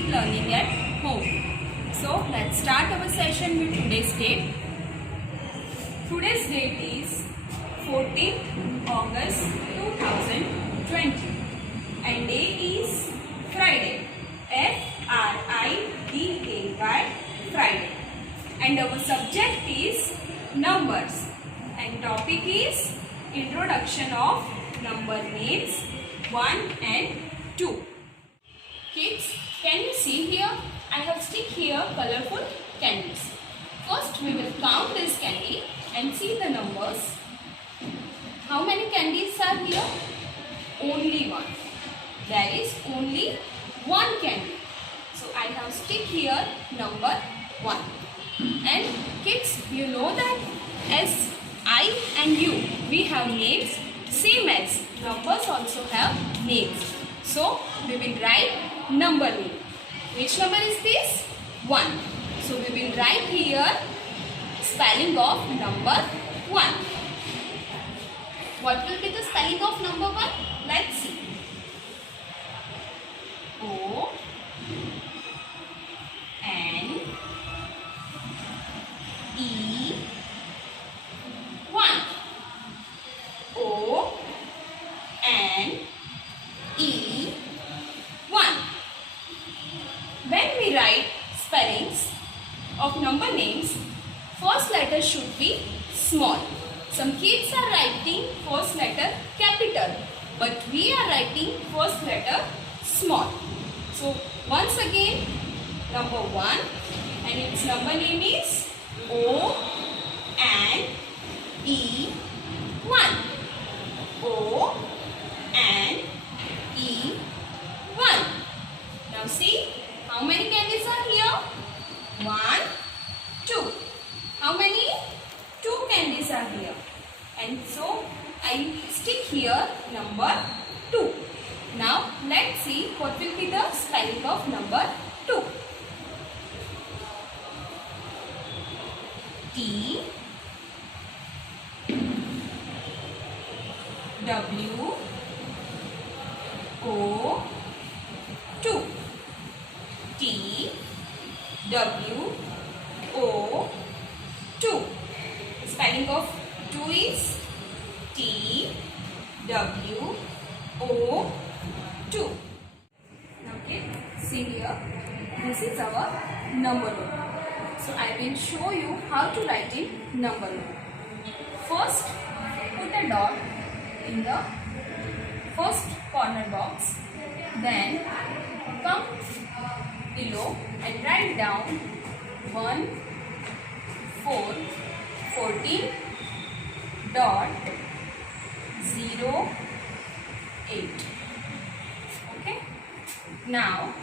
keep learning at home. So let's start our session with today's date. Today's date is 14th August 2020 and day is Friday, Friday, Friday, and our subject is numbers and topic is introduction of number names 1 and 2. Kids, can you see here? I have stick here colorful candies. First we will count this candy and see the numbers. How many candies are here? Only one. There is only one candy. So I have stick here number 1. And kids, you know that as I and you, we have names same as numbers also have names. So we will write number name. Which number is this? 1. So we will write here spelling of number 1. What will be the spelling of number 1? Let's see. O N E 1. O N E 1. When we write spellings of number names, first letter should be small. Some kids are writing first letter capital, but we are writing first letter small. So once again, number 1 and its number name is O N E 1. O N E 1. Now see, how many candies are here? 1, 2. How many? 2 candies are here. And so I stick here number 2. Now let's see what will be the spelling of number 2. T W O 2. T W O 2. Spelling of 2 is T W O 2. Now see here, this is our number row. So I will show you how to write in number row. First, put a dot in the first corner box. Then come below and write down 1 4 14 dot 0 8. Okay. Now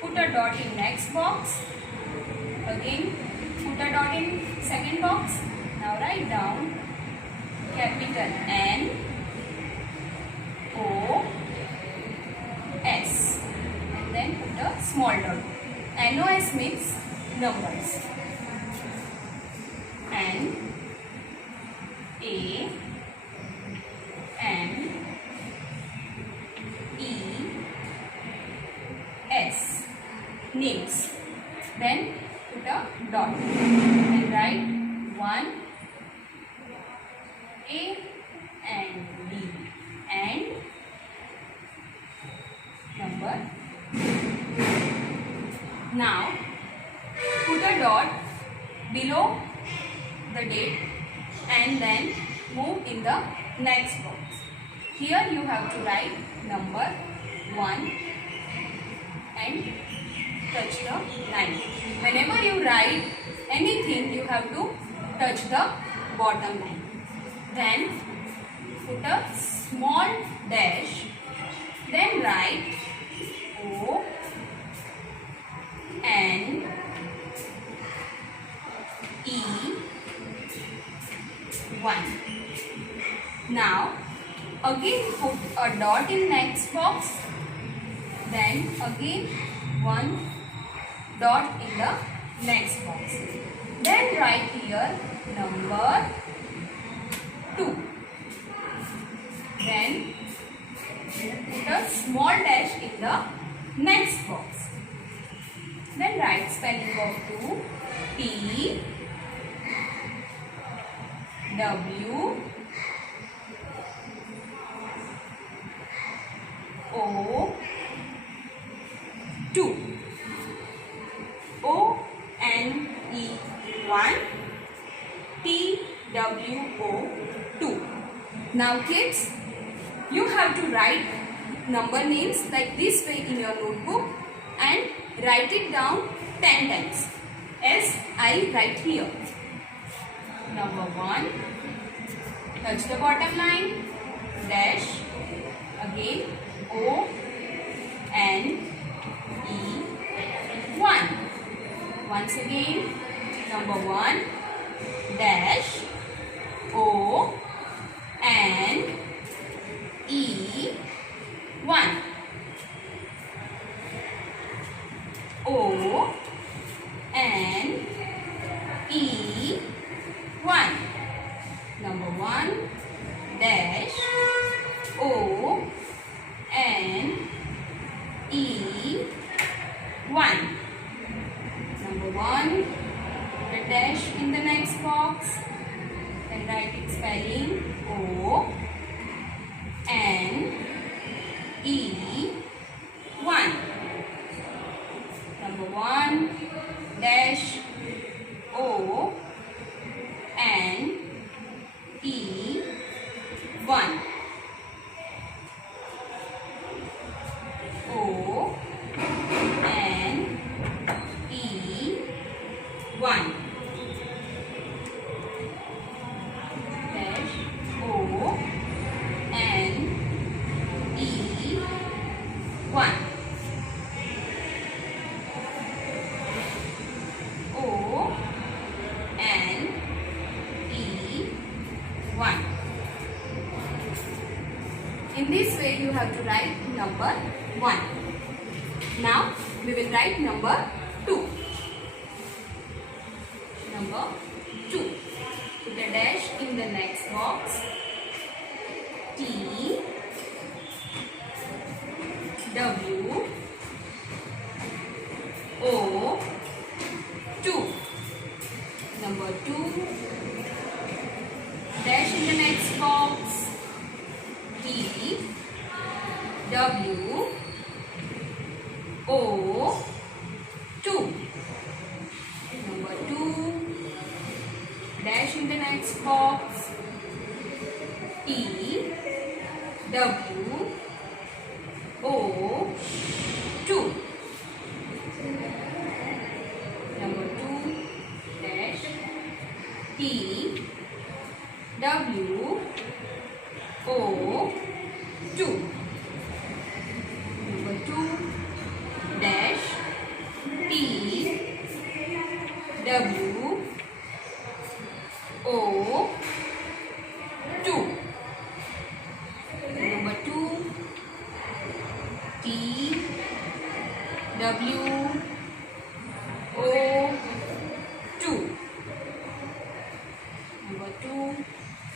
put a dot in next box. Again put a dot in second box. Now write down capital N O S and then put a small dot. NOS means numbers. N A N E S names. Then put a dot and write 1 A and B and number. Now put a dot below the date and then move in the next box. Here you have to write number 1 and touch the line. Whenever you write anything, you have to touch the bottom line. Then put a small dash. Then write O N E 1. Now again put a dot in next box. Then again 1 dot in the next box. Then write here number 2. Then put a small dash in the next box. Then write spelling of 2. T W O 2. O N E 1. T W O 2. Now kids, you have to write number names like this way in your notebook and write it down 10 times as I write here. Number 1, touch the bottom line, dash, again O N E 1. Once again, number 1, dash, O N E 1. O N E 1. Number 1, dash, O N E 1. Number 1, the dash in the next box, then write its spelling O N E 1. Number 1, dash, O N E 1. O N E 1. Dash, O N E 1. O N E 1. In this way you have to write number 1. Now we will write number 2. Number 2. Put a dash in the next box. T W O 2. Number 2, dash in the next box. T W O 2. Number 2, dash in the next box. T W O 2. Number 2, dash, T W O 2. Number 2, dash, T W O 2. Number 2, T W O 2. Number 2,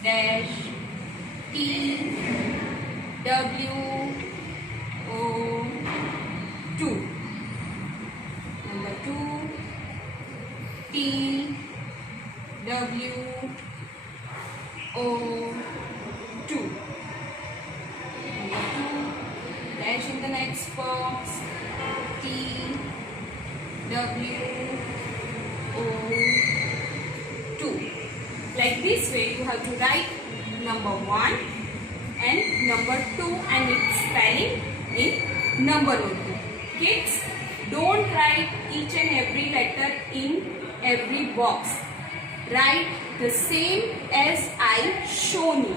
dash, T W O 2. Number 2, T W O 2. Number 2, dash in the next box. T W O 2. Like this way you have to write number 1 and number 2 and its spelling in number notebook. Kids, don't write each and every letter in every box. Write the same as I shown you.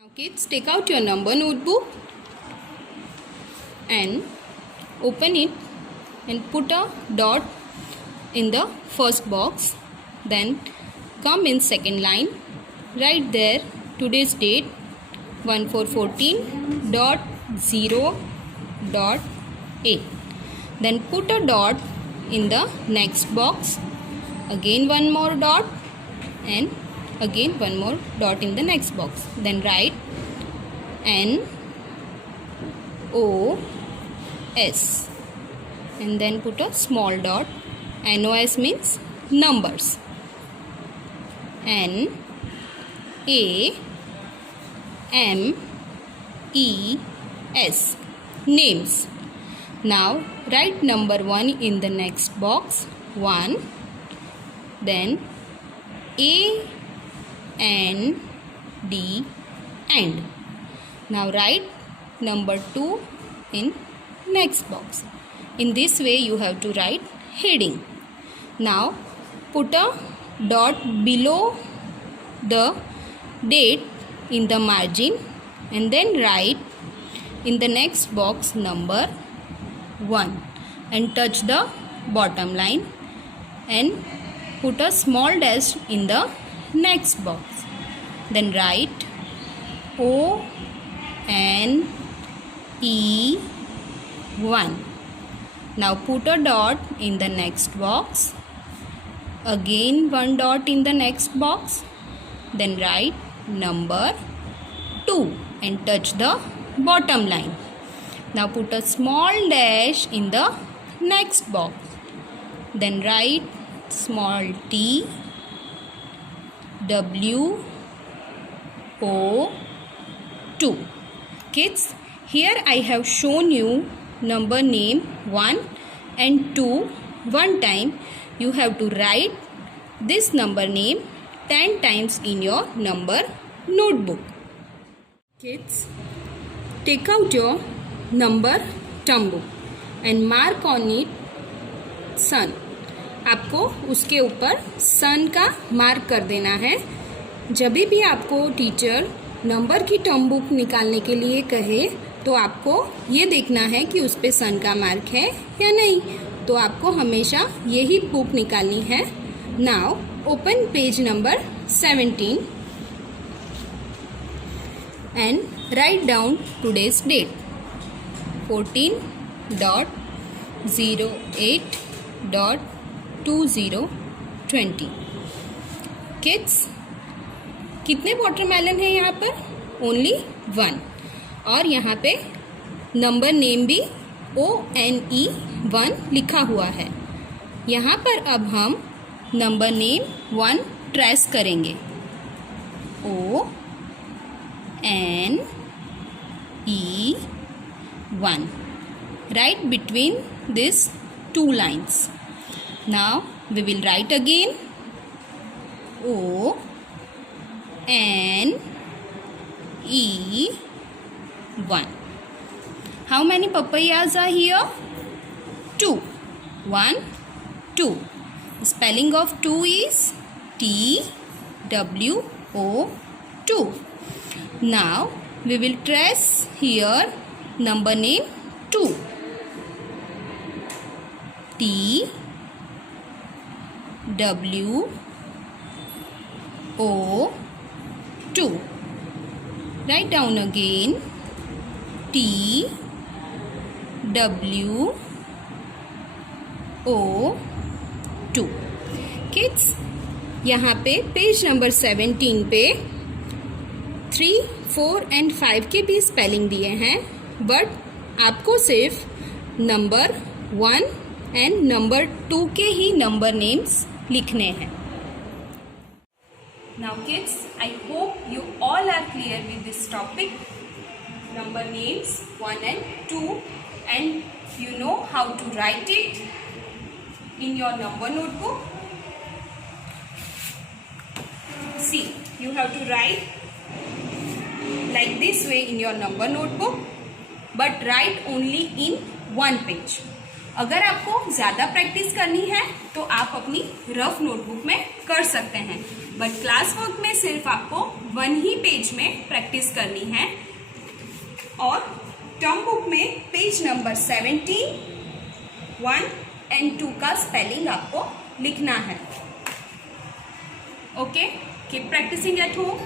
Now kids, take out your number notebook and open it and put a dot in the first box. Then come in second line, write there today's date 1414.0.8. Then put a dot in the next box, again one more dot and again one more dot in the next box. Then write N O S, and then put a small dot. NOS means numbers. NAMES, names. Now write number 1 in the next box, 1, then AND, and. Now write number 2 in next box. In this way you have to write heading. Now put a dot below the date in the margin and then write in the next box number 1 and touch the bottom line and put a small dash in the next box. Then write ONE1. Now put a dot in the next box. Again one dot in the next box. Then write number 2 and touch the bottom line. Now put a small dash in the next box. Then write small t WO2. Kids, here I have shown you number name 1 and 2 one time. You have to write this number name 10 times in your number notebook. Kids, take out your number term book and mark on it sun. आपको उसके ऊपर सन का mark कर देना है. जब भी आपको टीचर नंबर की टर्म बुक निकालने के लिए कहे तो आपको ये देखना है कि उस पे सन का मार्क है या नहीं. तो आपको हमेशा यही बुक निकालनी है. Now open page number 17 and write down today's date, 14.08.2020. Kids, कितने वाटरमेलन है यहाँ पर? ओनली 1. और यहाँ पे नंबर नेम भी ONE1 लिखा हुआ है. यहाँ पर अब हम नंबर नेम 1 ट्रेस करेंगे. ONE1. Write between these two lines. Now we will write again ONE1. How many papayas are here? 2. 1, 2. Spelling of 2 is TWO2. Now we will trace here number name 2. TWO2. Write down again TWO2. Kids, यहाँ पे page number 17 पे 3, 4 and 5 के भी spelling दिए हैं, but आपको सिर्फ number 1 and number 2 के ही नंबर नेम्स लिखने हैं. Now kids, I hope you all are clear with this topic, number names 1 and 2, and you know how to write it in your number notebook. See, you have to write like this way in your number notebook, but write only in 1 page. अगर आपको ज़्यादा practice करनी है तो आप अपनी rough notebook में कर सकते हैं, बट क्लास वर्क में सिर्फ आपको 1 ही पेज में प्रैक्टिस करनी है. और टर्म बुक में पेज नंबर 17, 1 and 2 का स्पेलिंग आपको लिखना है. Okay, keep practising at home.